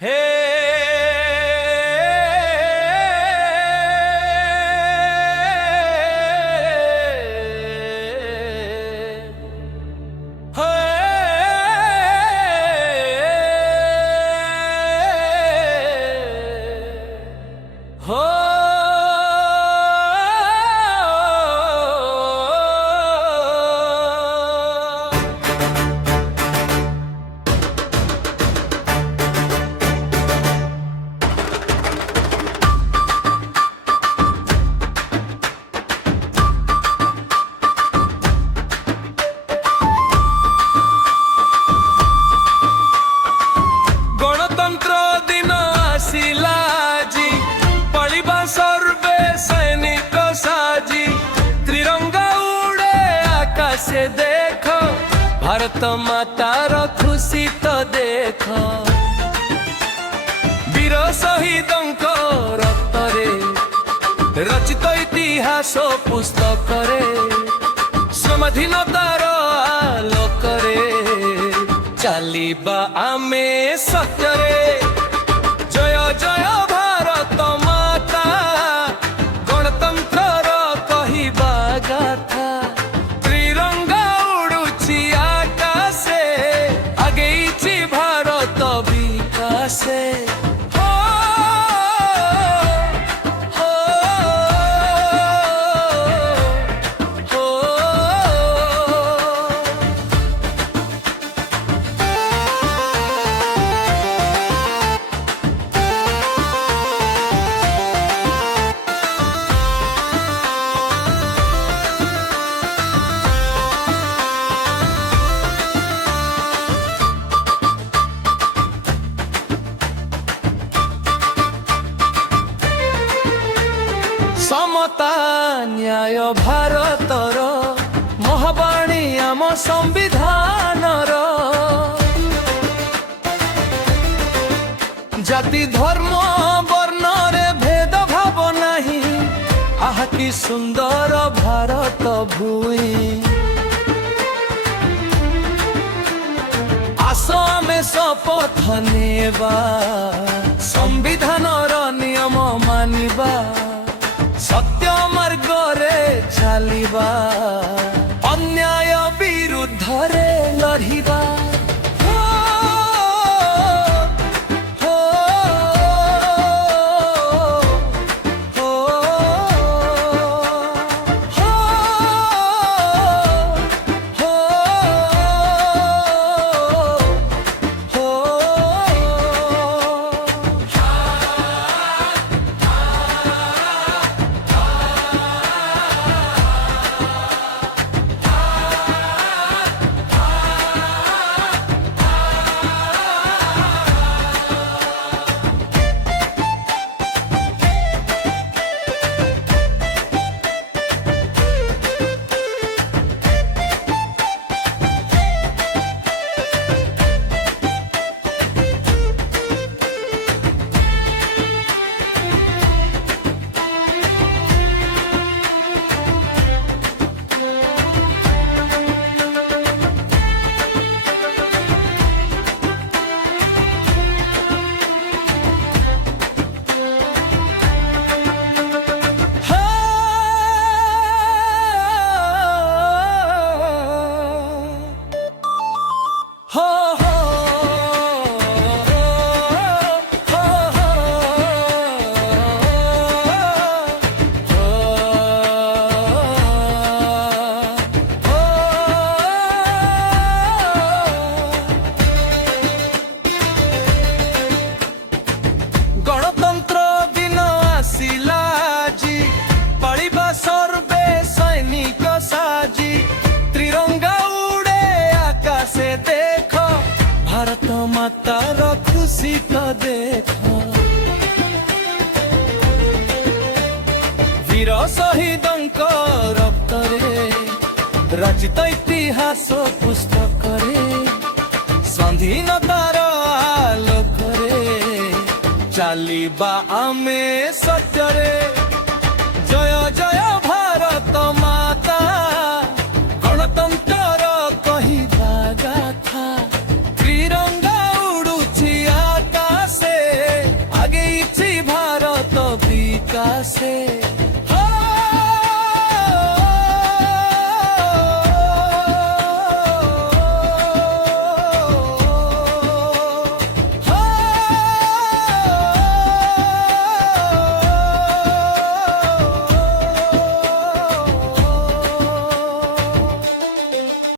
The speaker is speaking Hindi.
हे हो से देखो भारत मातार खुशी तो देखो वीर शहीदों रक्तरे रचित इतिहास पुस्तक स्वाधीनतार आलोकरे चलिबा आमे सत्यरे जय जय भारत माता गणतंत्र कहिबा गाथा से हो हो हो समता न्याय भारतर महावाणी आम संविधानर जाति धर्म वर्ण रे भेद भाव नहीं आह कि सुंदर भारत भूई आस आमे शपथ नेबा संविधानर नियम मानिबा सत्य मार्ग रे चलिबा अन्याय विरुद्ध रे लड़िबा गणतंत्र दिन आसिला जी पड़िबा सर्वे सैनिक साजी त्रिरंगा उड़े आकाशे देखो भारत मातार खुशी तो देखो वीर शहीदों रक्तरे रचित इतिहास पुस्तक स्वाधीनतार आलोकरे चलिबा आमे सत्यरे जय जय भारत माता गणतंत्र कहिबा गाथा।